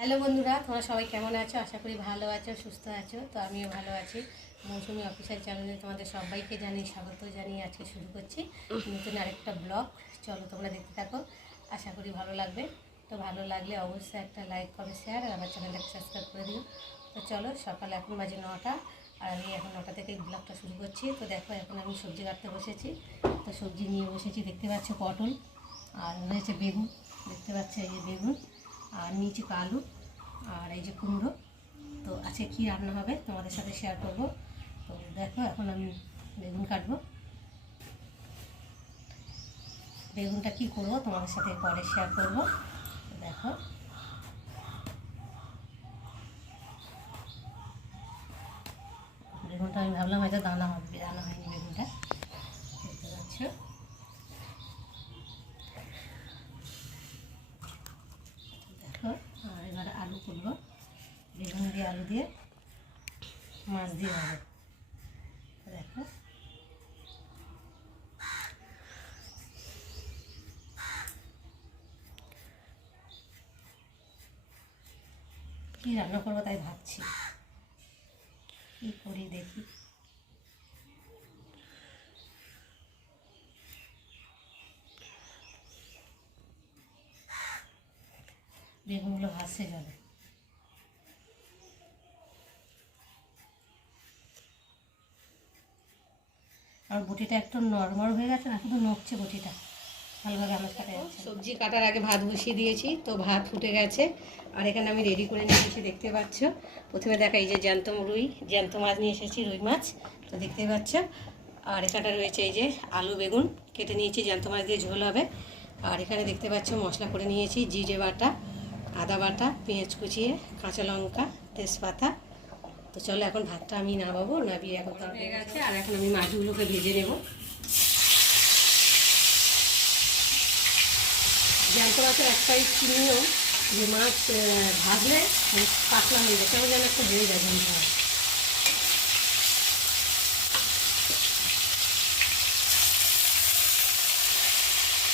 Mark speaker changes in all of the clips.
Speaker 1: Hello বন্ধুরা, তোমরা সবাই কেমন আছো? আশা করি ভালো আছো, সুস্থ আছো। তো আমিও ভালো আছি। মৌসুমি অফিসার চ্যানেলে তোমাদের সবাইকে জানিয়ে, স্বাগত জানিয়ে আজকে শুরু করছি নতুন আরেকটা ব্লগ চলো তোমরা দেখতে থাকো, আশা করি ভালো লাগবে। তো ভালো লাগলে অবশ্যই একটা লাইক কমেন্ট শেয়ার আর আমার চ্যানেলটাকে সাবস্ক্রাইব করে দিও। তো চলো, সকাল এখন বাজে নটা আর আমি এখন নটা থেকে ব্লগটা শুরু করছি। তো দেখো, এখন আমি সবজি কাটতে বসেছি। তো সবজি নিয়ে বসেছি, দেখতে পাচ্ছ পটল আর রয়েছে বেগুন। দেখতে পাচ্ছ এই যে বেগুন। আর নিচে আলু আর এই যে কুমড়ো। তো আছে কী রান্না হবে তোমাদের সাথে শেয়ার করব। তো দেখো, এখন আমি বেগুন কাটবো। বেগুনটা কি করব তোমাদের সাথে পরে শেয়ার করব। দেখো বেগুনটা আমি ভাবলাম হয়তো দানা হবে দানা হয়নি বেগুনটা দেখতে পাচ্ছ আর এবার আলু করব। বেগুন দিয়ে আলু দিয়ে, মাছ দিয়ে হবে দেখো। কী রান্না করব তাই ভাবছি। কী করি দেখি। বেগুনগুলো ভাসে যাবে আর বটিটা একটু নরমাল হয়ে গেছে না শুধু নড়ছে বটিটা। ভালোভাবে আমার কাটা যাচ্ছে। সবজি কাটার আগে ভাত বসিয়ে দিয়েছি তো ভাত ফুটে গেছে। আর এখানে আমি রেডি করে নিয়ে এসেছি দেখতে পাচ্ছ? প্রথমে দেখা এই যে জ্যান্ত রুই জ্যান্ত মাছ নিয়ে এসেছি রুই মাছ তো দেখতে পাচ্ছ? আর এখানটা রয়েছে এই যে আলু বেগুন কেটে নিয়েছি জ্যান্ত মাছ দিয়ে ঝোল হবে। আর এখানে দেখতে পাচ্ছ মশলা করে নিয়েছি জিরে বাটা আদা বাটা পেঁয়াজ কুচিয়ে কাঁচা লঙ্কা তেজপাতা। তো চলো এখন ভাতটা আমি নামাবো নামিয়ে এখন হয়ে গেছে আর এখন আমি মাছগুলোকে ভেজে নেব। জ্যান্ত মাছের একটাই চিহ্ন যে মাছ ভাজলে পাতলা হয়ে যায় কেমন যেন একটা হয়ে যায় জ্যান্ত মাছ।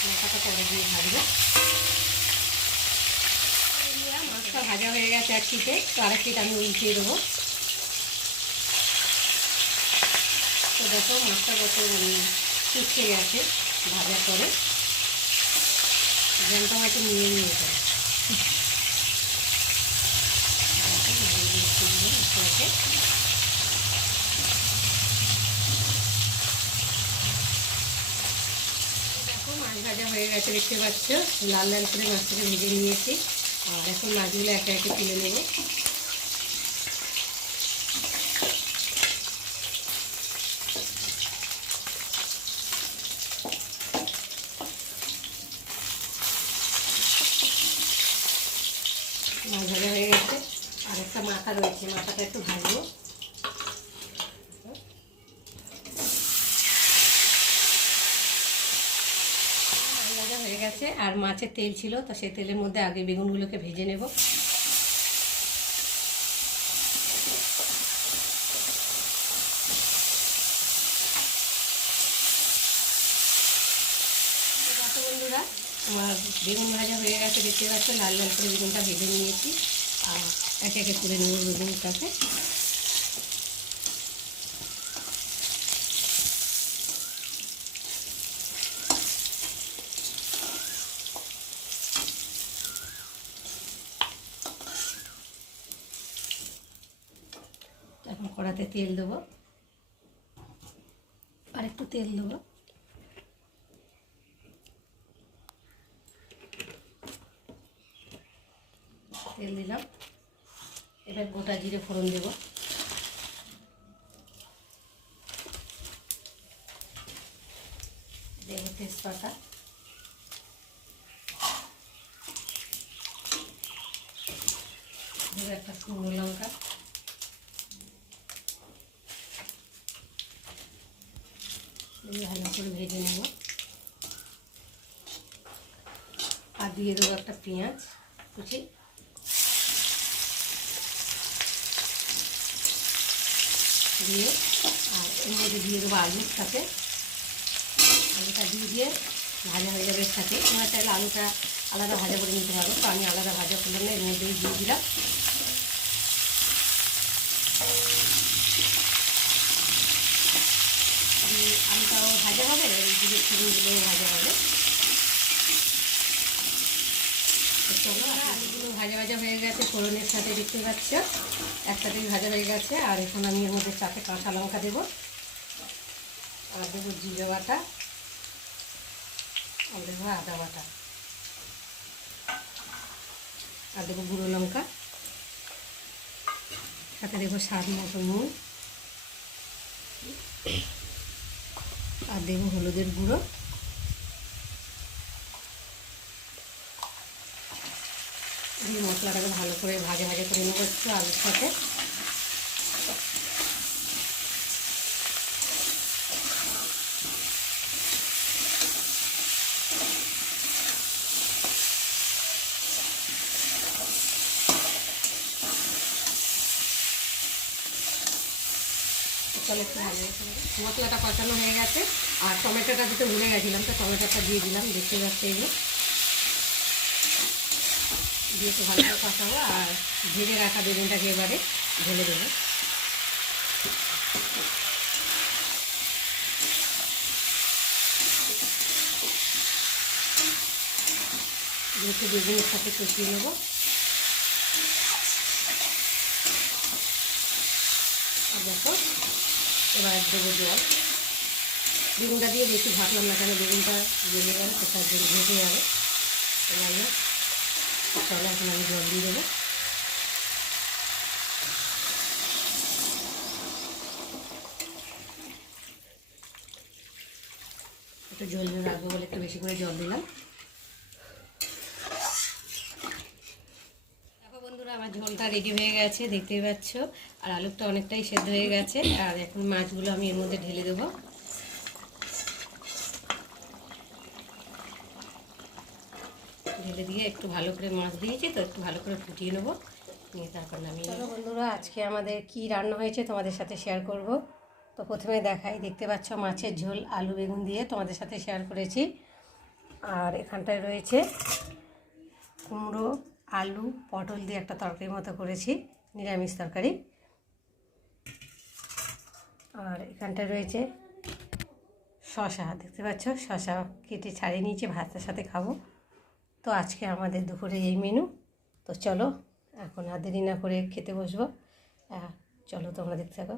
Speaker 1: লঙ্কাটা পরে দিয়ে ভাজবো। মাছটা ভাজা হয়ে গেছে এক শিটে তো আরেক শিট আমি উল্টিয়ে দেবো। তো দেখো, মাছটা কত শুকিয়ে গেছে ভাজার পরে। জ্যান্ত মাছে নিয়ে নিয়ে মাছ ভাজা হয়ে গেছে, দেখতে পাচ্ছ? লাল লাল করে মাছটাকে ভেজে নিয়েছি। আর এখন মাছগুলো একে একে তুলে নেব। মাছ ভাজা হয়ে গেছে। আর একটা মাথা রয়েছে, মাথাটা একটু ভাজবো। ভাজা হয়ে গেছে, আর মাছের তেল ছিল, তো সেই তেলের মধ্যে আগে বেগুনগুলোকে ভেজে নেব। বন্ধুরা, আমার বেগুন ভাজা হয়ে গেছে, দেখতে পাচ্ছ, লাল লাল করে বেগুনটা ভেজে নিয়েছি, আর একে একে করে নেব বেগুনটাকে এখন কড়াতে তেল দেবো। আর একটু তেল দেবো। তেল দিলাম। এবার গোটা জিরে ফোড়ন দেবো। দেবো তেজপাতা। একটা শুকনো লঙ্কা। ভালো করে ভেজে নেব আর দিয়ে দেবো একটা পেঁয়াজ কুচি দিয়ে আর এর মধ্যে দিয়ে দেবো আলুর সাথে আলুটা দিয়ে দিয়ে ভাজা হয়ে যাবে সাথে তোমরা চাইলে আলুটা আলাদা ভাজা করে নিতে পারো তো আমি আলাদা ভাজা করলাম না এর মধ্যেই দিয়ে দিলাম দিয়ে আলুটাও ভাজা হবে এইদিকে ভাজা হবে চলো আলুগুলো ভাজা ভাজা হয়ে গেছে ফোড়নের সাথে দেখতে পাচ্ছ একসাথেই ভাজা হয়ে গেছে আর এখন আমি এর মধ্যে চারটে কাঁচা লঙ্কা দেবো আর দেবো জিরে বাটা আর দেবো আদা বাটা আর দেবো গুঁড়ো লঙ্কা সাথে দেবো স্বাদ মতো নুন। আর দেব হলুদের গুঁড়ো। দিয়ে মশলাটাকে ভালো করে ভাজে ভাজে করে নেব একটু আলুর সাথে। চলো একটু ভালো মশলাটা কষানো হয়ে গেছে, আর টমেটোটা দিতে ভুলে গেছিলাম, তো টমেটোটা দিয়ে দিলাম, দেখতে পাচ্ছি এগুলো। দিয়ে একটু ভালো করে কষাবো, আর ভেজে রাখা বেগুনটাকে এবারে ঢেলে দেবো। যেহেতু বেগুনের সাথে কষিয়ে নেব আর দেখো এবার দেবো জল। বেগুনটা দিয়ে বেশি ভাবলাম না কেন, বেগুনটা গলে গেল কোথাও জল ভেসে যাবে। এবার চলো এখন আমি জল দিয়ে দেবো। একটু জল রাখব বলে একটু বেশি করে জল দিলাম দেখো বন্ধুরা আমার ঝোলটা রেডি হয়ে গেছে দেখতেই পাচ্ছ। আর আলুটা অনেকটাই সেদ্ধ হয়ে গেছে। আর এখন মাছগুলো আমি এর মধ্যে ঢেলে দেবো। ঢেলে দিয়ে একটু ভালো করে মাছ দিয়েছি তো একটু ভালো করে ফুটিয়ে নেব। নিয়ে তারপর নামিয়ে চলো বন্ধুরা আজকে আমাদের কি রান্না হয়েছে তোমাদের সাথে শেয়ার করব। তো প্রথমে দেখাই দেখতে পাচ্ছ মাছের ঝোল আলু বেগুন দিয়ে তোমাদের সাথে শেয়ার করেছি। আর এখানটায় রয়েছে কুমড়ো আলু, পটল দিয়ে একটা তরকারির মতো করেছি, নিরামিষ তরকারি। আর এখানটায় রয়েছে শশা দেখতে পাচ্ছ? শশা কেটে ছাড়িয়ে নিয়েছি, ভাতের সাথে খাব। তো আজকে আমাদের দুপুরে এই মেনু। তো চলো, এখন আর দেরি না করে খেতে বসবো। চলো তোমরা দেখতে থাকো।